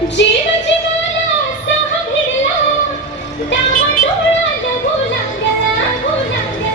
जीव जीवाला सह भिडला डावा डोळा लगू लागला लगू लागला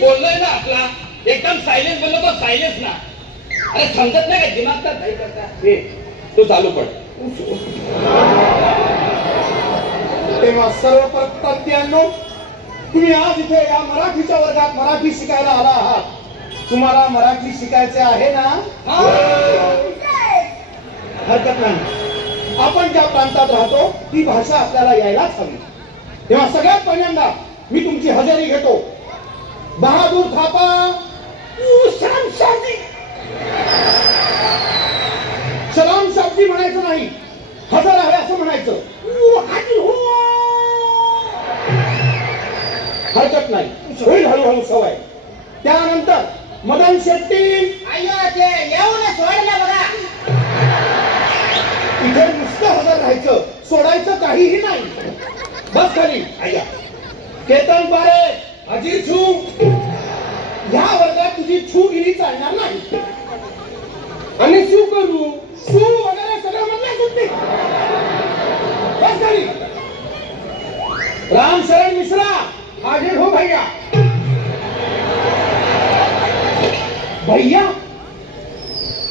बोललोय ना आपला एकदम सायलेन्स बोललो तो सायलेन्स ना. अरे समजत नाही का दिमाग का काही करता हे तू चालू पड. तेव्हा सर्व प्रत्यांनो तुम्ही आज इथे या मराठीच्या वर्गात मराठी शिकायला आला आहात. तुम्हाला मराठी शिकायचे आहे ना? हरकत नाही. आपण ज्या प्रांतात राहतो ती भाषा आपल्याला यायलाच हवी. तेव्हा सगळ्यात पहिल्यांदा मी तुमची हजेरी घेतो. बहादूर थापा सलाम शाहजी. सलाम शाहजी म्हणायचं नाही, हजर आहे असं म्हणायचं. हरकत नाही, होईल हळूहळू सवय. त्यानंतर मदन शेट्टी. अय्यो ते येऊन सोडलं बघा. इथे नुसतं हजर राहायचं, सोडायचं काहीही नाही. बस खाली. अय्या केतन बारे अजी छू. ह्या वर्गात तुझी छू गिरी चालणार नाही. आणि शू करू शू वगैरे सगळं म्हणलं सुट्टी. बस खाली. राम शरण मिश्रा हाजिर हो भैया. भैया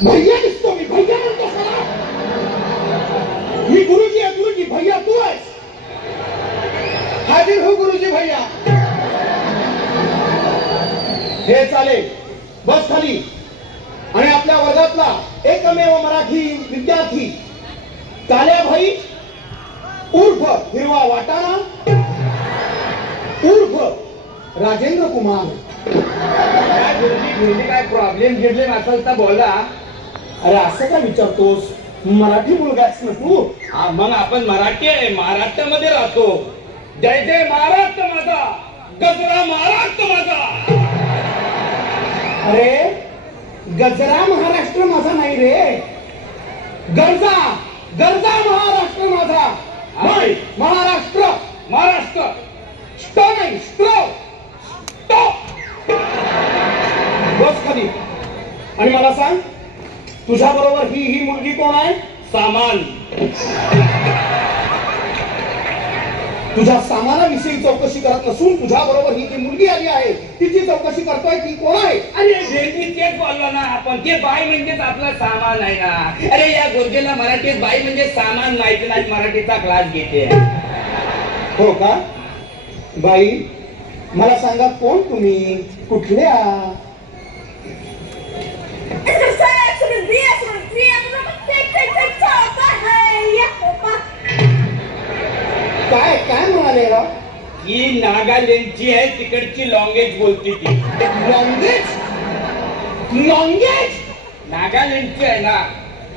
भैया दिसतो मी, भैया म्हणतो मला. मी गुरुजी आहे, गुरुजी. भैया तू आहेस. हाजीर हो गुरुजी भैया. हे चालेल. बस खाली. आणि आपल्या वर्गातला एकमेव मराठी विद्यार्थी काल्याभाई उर्फ हिरवा वाटाणा उर्फ राजेंद्र कुमार. गुरुजी काय प्रॉब्लेम गिरले असेल तर बोला. अरे असं का विचारतोस? मराठी मुलगाच ना तू. मग आपण मराठी आहे, महाराष्ट्रामध्ये राहतो. जय जय महाराष्ट्र माझा, गजरा महाराष्ट्र माझा. अरे गजरा महाराष्ट्र माझा नाही रे, गरजा गरजा महाराष्ट्र माझा. महाराष्ट्र महाराष्ट्र स्ट नाही स्ट्रो. बस खाली. आणि मला सांग, तुझ्या बरोबर ही मुलगी कोण आहे? सामान. तुझ्या सामानाविषयी चौकशी करत नसून तुझ्या बरोबर ही जी मुलगी आली आहे तिची चौकशी करतोय ती कोण आहे? अरे मी तेच बोललो ना आपण, ते बाई म्हणजेच आपला सामान आहे ना. अरे या गुरुजीला मराठीत बाई म्हणजे सामान माहिती नाही, मराठीचा क्लास घेते. हो का? बाई मला सांगा कोण तुम्ही, कुठल्या? काय काय म्हणाले राव? ही नागालँडची आहे, तिकडची लँग्वेज बोलते ती. लँग्वेज? लँग्वेज? नागालँडची आहे ना.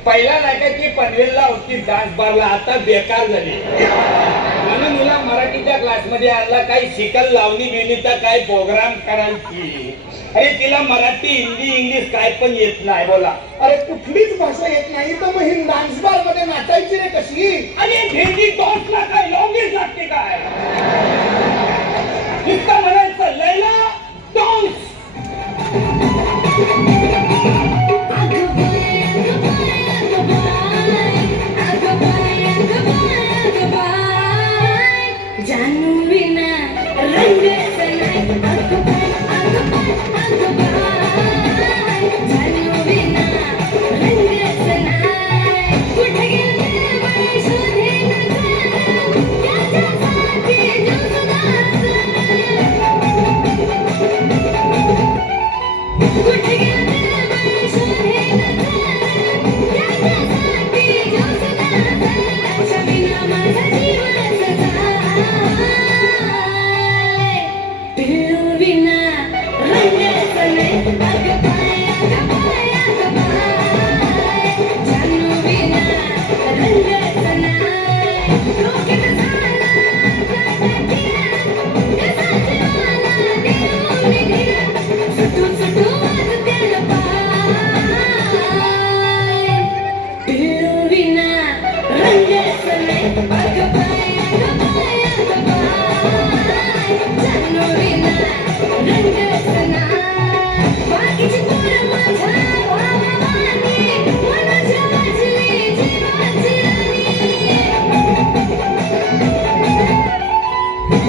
पहिला नाही का ती पनवेलला होती डान्स बारला, आता बेकार झाली. म्हणून मुला मराठीच्या क्लासमध्ये आणला, काही शिकल लावणी बिवणीचा काय प्रोग्राम करायची. अरे तिला मराठी हिंदी इंग्लिश काय पण येत नाही. बोला अरे कुठलीच भाषा येत नाही तर मग ही डान्स बार मध्ये नाचायची रे कशी? अरे हिंदी डॉन्सला काय लँग्वेज लागते काय? नुसतं म्हणायचं लैला डॉन्स. जानू बिना रंग सनाई जानू बिना रंग सनाई कुठे गेले बाई शोधे त्याच्या साथी कुठे गेले बाई शोधे त्याच्या साथी बिना माझा जीवन पिल्लू बिना रंग सनाई जानू बिना रंग सनाई रोकेत झाला कसा जीवाला देऊन दिला सुटून सुटून त्याला पाय पिल्लू बिना रंग सनाई जानू बिना रंग सनाई बाकीची पोरं माझ्या भावानी मनाच्या वाचली जीवाची राणी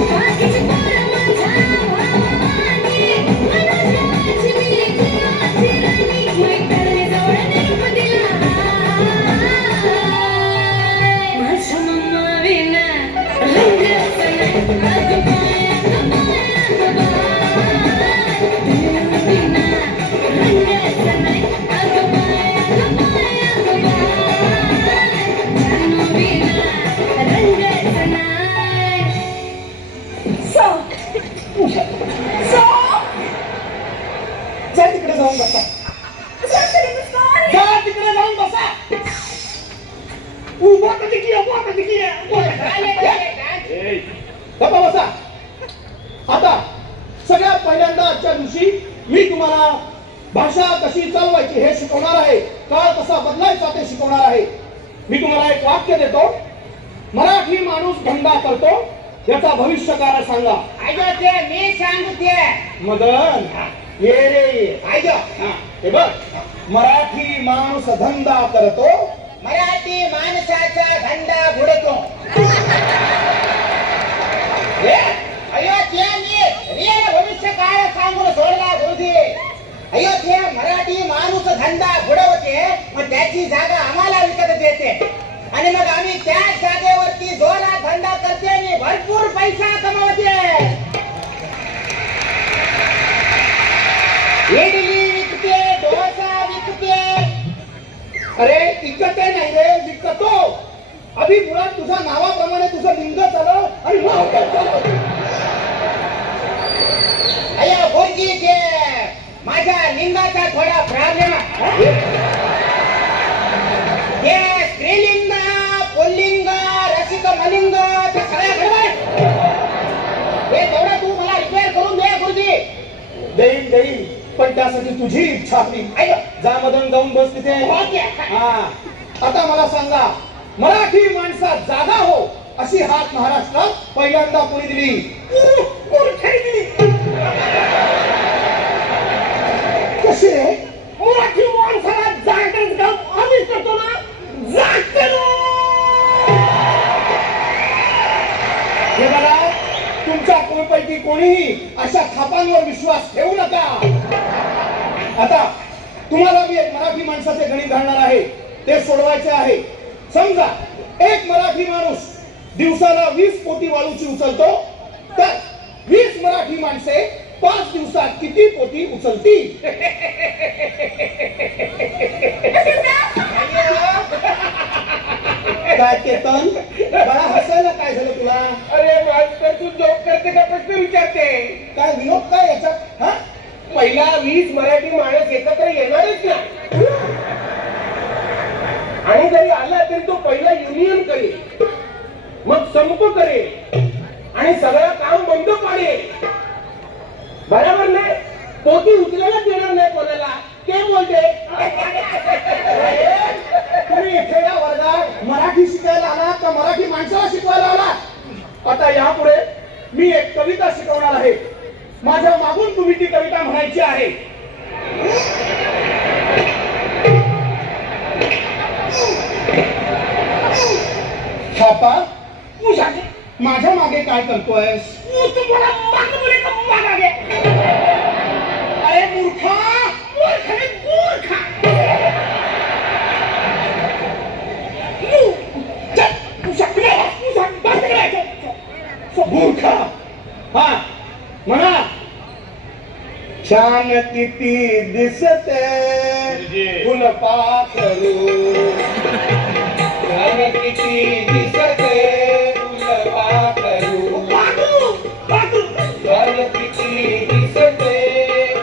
बाकीची पोरं माझ्या भावानी मनाच्या वाचली जीवाची राणी मैत्रिणी जवळ निरूप दिला माझ्या मम्मा बिना रंग सनाई जा तिकडे जाऊन बसा. जा तिकडे जाऊन बसा. उभा कधी की गप्पा बसा. आता सगळ्यात पहिल्यांदा आजच्या दिवशी मी तुम्हाला भाषा कशी चालवायची हे शिकवणार आहे, काळ कसा बदलायचा ते शिकवणार आहे. मी तुम्हाला एक वाक्य देतो. मराठी माणूस धंदा करतो याचा भविष्यकाळ सांगा. मी सांगते मदन ये रे हे बघ. मराठी माणूस धंदा करतो, मराठी माणसाचा धंदा बुडतो. अयोध्येने रिअल भविष्य काळ सांगून सोडला गुरुजी. अयोध्ये मराठी माणूस धंदा बुडवते, मग त्याची जागा आम्हाला विकत देते आणि मग आम्ही त्याच जागेवरती जोरात धंदा करते आणि भरपूर पैसा कमवते. इडली विकते, डोसा विकते. अरे इकते नाही रे, विकतो. आधी मुळात तुझ्या नावाप्रमाणे तुझं लिंग झालं आणि मग अय्या बोलगी ते माझ्या लिंगाचा थोडा प्रॉब्लेम आहे. ते स्त्रीलिंग, पुल्लिंग, रसिक मलिंग ते सगळ्या घडवय. हे तेवढं तू मला रिपेअर करून दे गुरुजी. देईन पण त्यासाठी तुझी इच्छा हवी. जा मधून जाऊन बस तिथे. हा आता मला सांगा, मराठी माणसात जागा हो अशी हाक महाराष्ट्रात पहिल्यांदा कोणी दिली? कशी रे? मराठी माणसाला जागच गाव आम्ही करतो ना, जागते ना. हे बघा विश्वास ठेवू नका. आता तुम्हाला मी एक मराठी माणसाचे गणित घालणार आहे, ते सोडवायचे आहे. समजा एक मराठी माणूस दिवसाला 20 पोती वाळूची उचलतो, तर 20 मराठी माणसे 5 दिवसात किती पोती उचलतील? काय केतन, मला हसायला काय झालं तुला? अरे मास्तर, तू जोक करते का प्रश्न विचारते? काय विनोद काय याच्यात? हा, पहिला 20 मराठी माणूस एकत्र येणारच ना, आणि जरी आला तरी तो पहिला युनियन करेल, मग संप करेल आणि सगळं काम बंद पाडेल. बरोबर नाही? पोती उचलायला देणार नाही कोणाला, ते बोलते. तुम्ही इथे या वर्गात मराठी शिकायला आलात का मराठी माणसाला शिकवायला आलात? आता यापुढे मी एक कविता शिकवणार आहे. माझ्या मागून तुम्ही ती कविता म्हणायची आहे. छापा, माझ्या मागे काय करतोयस? अरे मूर्खा, मूर्खा. हा म्हणा, छान किती दिसते फुलपाखरू, छान किती दिसते फुलपाखरू, छान किती दिसते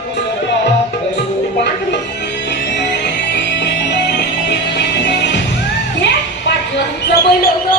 फुलपाखरू. पाटलांचा बैल गाडा,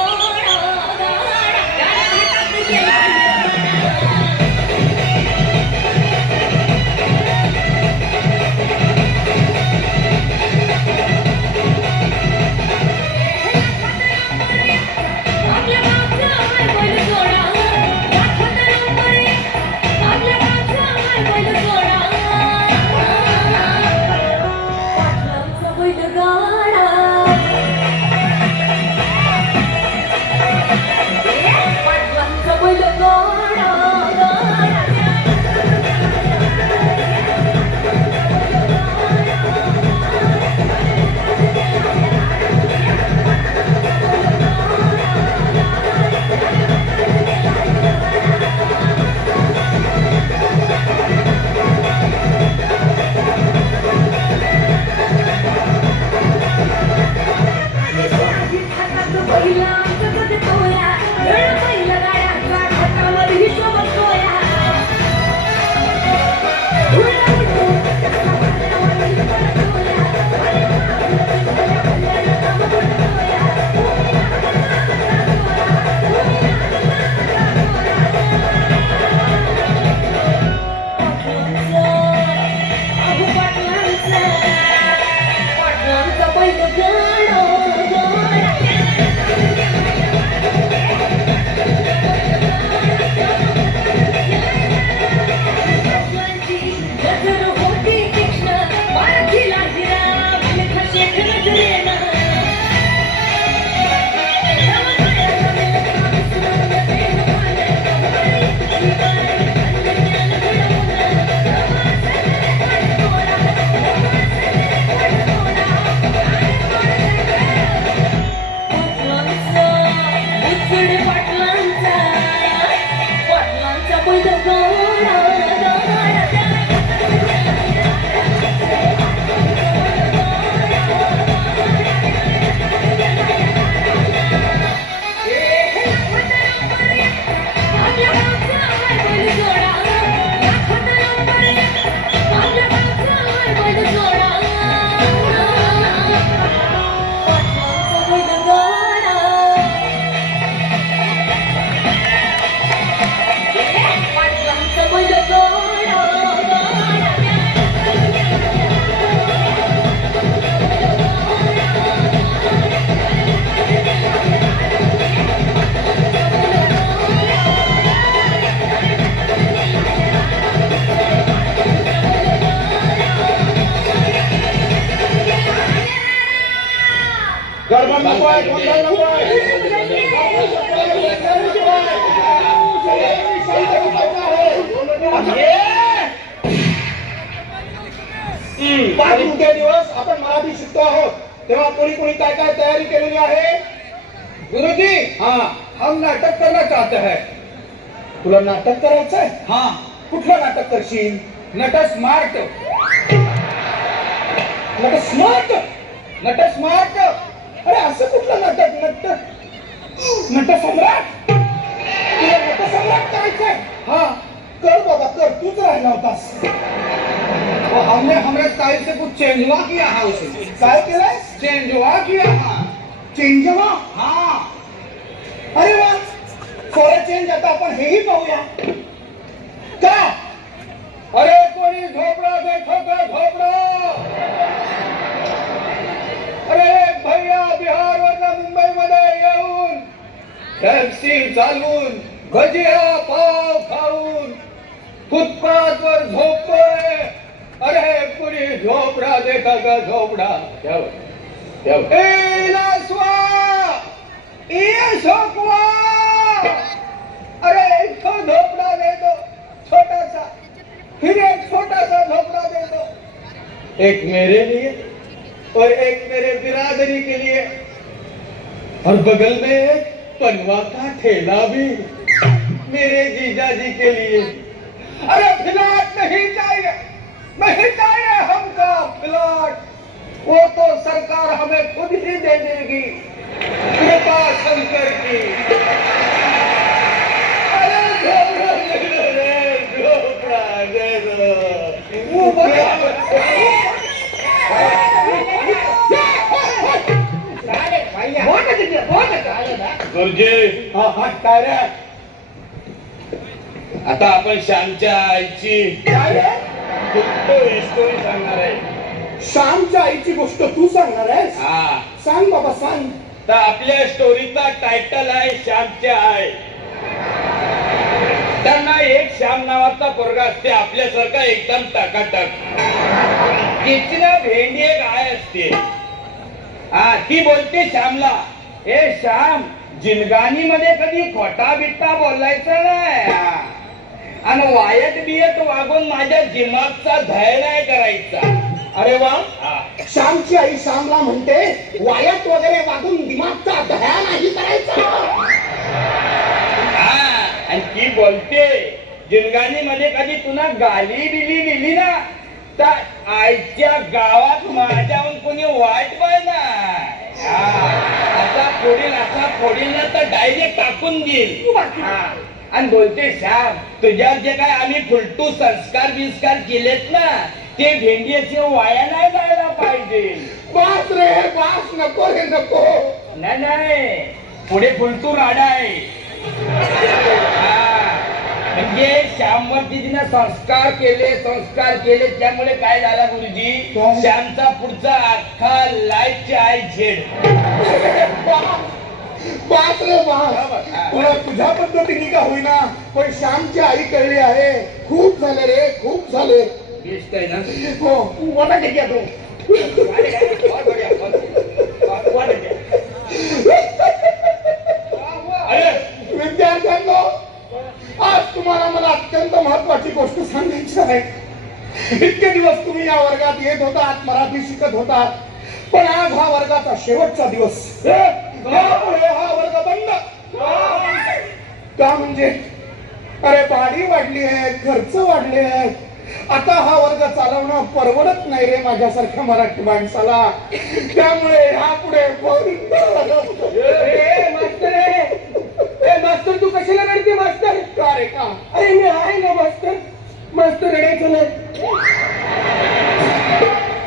गडबड नको आहे, गोंधळ नको आहे. पाच ते दिवस आपण मराठी शिकतो आहोत, तेव्हा कोणी कोणी काय काय तयारी केलेली आहे? गुरुजी, हाँ, हम नाटक करना चाहते हैं. तुला नाटक करायचंय? हाँ, कुठलं नाटक करशील? नट स्मार्ट. नट स्मार्ट. नट स्मार्ट. अरे असं कुठलं नाटक? नट सम्राट. तुला नट सम्राट करायचंय? हाँ, कर बाबा कर, तूच राहिला होतास. वो हमने हमारे स्टाइल से कुछ चेंजवा किया है उसे. काय केलंय? चेंजवा किया है. चेंजवा. हाँ. अरे वा, फॉर चेंज. आता आपण हेही पाहूया. का? अरे कोणी झोपडा देखो का झोपडा. अरे एक भैया बिहार वरनं मुंबईमध्ये येऊन टॅक्सी चालवून भजिया पाव खाऊन फुटपाथ वर झोपतोय. अरे कोणी झोपडा देखा का झोपडा. ए लासवा, ए शोकवा. अरे इसको झोपड़ा दे दो छोटा सा, फिर एक छोटा सा झोपड़ा दे दो. एक मेरे लिए और एक मेरे बिरादरी के लिए, और बगल में एक पनवा का ठेला भी मेरे जीजा जी के लिए. अरे फ्लैट नहीं चाहिए, नहीं चाहिए हमको फ्लैट. वो तो सरकार हमें खुद ही दे देगी, कृपा शंकर की. अरे झोपड़ा दे दो रे, झोपड़ा दे दो. वो गुरुजी, काय रे? आता आपण श्यामच्या आईची काय रे? स्टोरी सांगणार आहे. श्यामच्या आईची गोष्ट तू सांगणार आहेस? हा, सांग बाबा सांग. तर आपल्या स्टोरीचा टायटल आहे श्यामच्या आई. त्यांना एक श्याम नावाचा पोरगा असते, आपल्यासारखा एकदम टकाटक. तिची ना भेंडी एक आय असते. हा, ती बोलते श्यामला, ए श्याम, जिनगानी मध्ये कधी खोटा बिट्टा बोलायचा नाही, आणि वायट बियट वागून माझ्या दिमागचा धय नाही करायचा. अरे वा, हा. श्यामची आई श्यामला म्हणते वायात वगैरे वागून दिमागचा दह्या नाही करायचा. हा, आणि ती बोलते जिनगानी मध्ये कधी तुला गाली बिली दिली ना, तर आईच्या गावात माझ्याहून कोणी वाईट पाय नाही. असा फोडील ना तर डायरेक्ट टाकून देईल. हा, आणि बोलते श्याम, तुझ्यावर जे काय आम्ही फुलटू संस्कार बिस्कार केलेत ना, ते भेंडीचे वाया नाही जायला पाहिजे. बास रे बास, नको रे नको. नाही, पुढे फुलटू राडा आहे. हा, म्हणजे श्यामवरती तिने संस्कार केले त्यामुळे काय झाला गुरुजी, काय? श्यामचा पुढचा अख्खा लाईफची आई झेड. बास रे बास. तुला तुझ्या पद्धतीने का होईना, पण श्यामची आई कळली आहे. खूप झाले रे, खूप झाले. बेस्ट आहे ना. हो, मला घ्या तू. अरे विद्यार्थ्यांनो, आज तुम्हाला मला अत्यंत महत्वाची गोष्ट सांगायची आहे. इतके दिवस तुम्ही या वर्गात येत होतात, मराठी शिकत होतात, पण आज हा वर्गाचा शेवटचा दिवस. यापुढे हा वर्ग बंद. का म्हणजे? अरे भाडी वाढली आहे, खर्च वाढले आहेत. आता हा वर्ग चालवणं परवडत नाही रे माझ्यासारख्या मराठी माणसाला. त्यामुळे यापुढे मास्तर, तू कशाला रडते मास्तर? का रे का? अरे मी आहे ना मास्तर. मास्तर रडायचं नाही.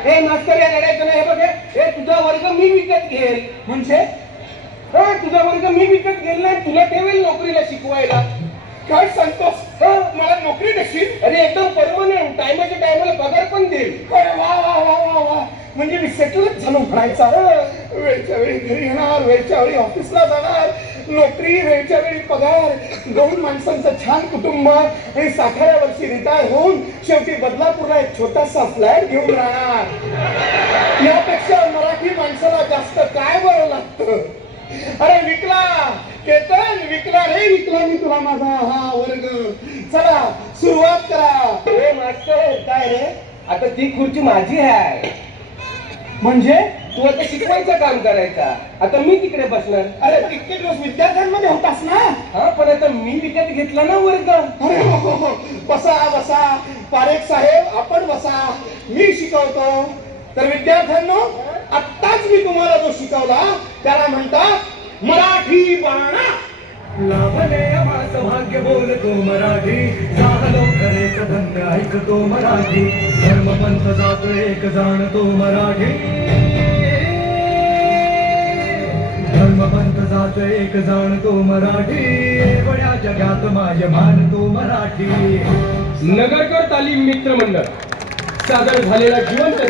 हे मास्तर, या रडायचं नाही. हे बघ, हे तुझा वर्ग मी विकत घेईल. म्हणजे तुझा वर्ग मी विकत घेईल नाही, तुला ठेवेल नोकरीला शिकवायला. काय सांगतोस? मला नोकरी देशील? अरे एकदम परमनंट, टायमाच्या टायमाला पगार पण देईल. अरे वा वा वा वा वा. म्हणजे मी सेटलच झालो म्हणायचा. वेळच्या वेळी घरी येणार, वेळच्या वेळी ऑफिसला जाणार, नोकरी, वेळच्या वेळी पगार, 2 माणसांचं छान कुटुंब, आणि 60व्या वर्षी रिटायर होऊन शेवटी बदलापूरला एक छोटासा फ्लॅट घेऊन राहणार. यापेक्षा मराठी माणसाला जास्त काय बरं लागतं? अरे विकला केतन, विकला रे, विकला मी तुला माझा हा वर्ग. चला सुरुवात करा. ए मास्तर, काय रे? आता ती खुर्ची माझी आहे. म्हणजे तू आता शिकवायचं काम करायचा. आता मी तिकडे बसणार. अरे किती दिवस विद्यार्थ्यांमध्ये होतास ना. हा पण आता मी विकत घेतला ना वर्ग. अरे हो. बसा बसा पारेख साहेब, आपण बसा, मी शिकवतो. तर विद्यार्थ्यांनो, आत्ताच मी तुम्हाला जो शिकवला त्याला म्हणतात मराठी बाणा. लाभले आम्हास भाग्य बोलतो मराठी, झालो खरे धन्य ऐकतो मराठी, धर्म पंथ जात एक जाणतो मराठी, धर्म पंथ जात एक जाणतो मराठी, एवढ्या जगात माझे मानतो मराठी. नगरकर तालीम मित्र मंडळ सादर झालेला जिवंत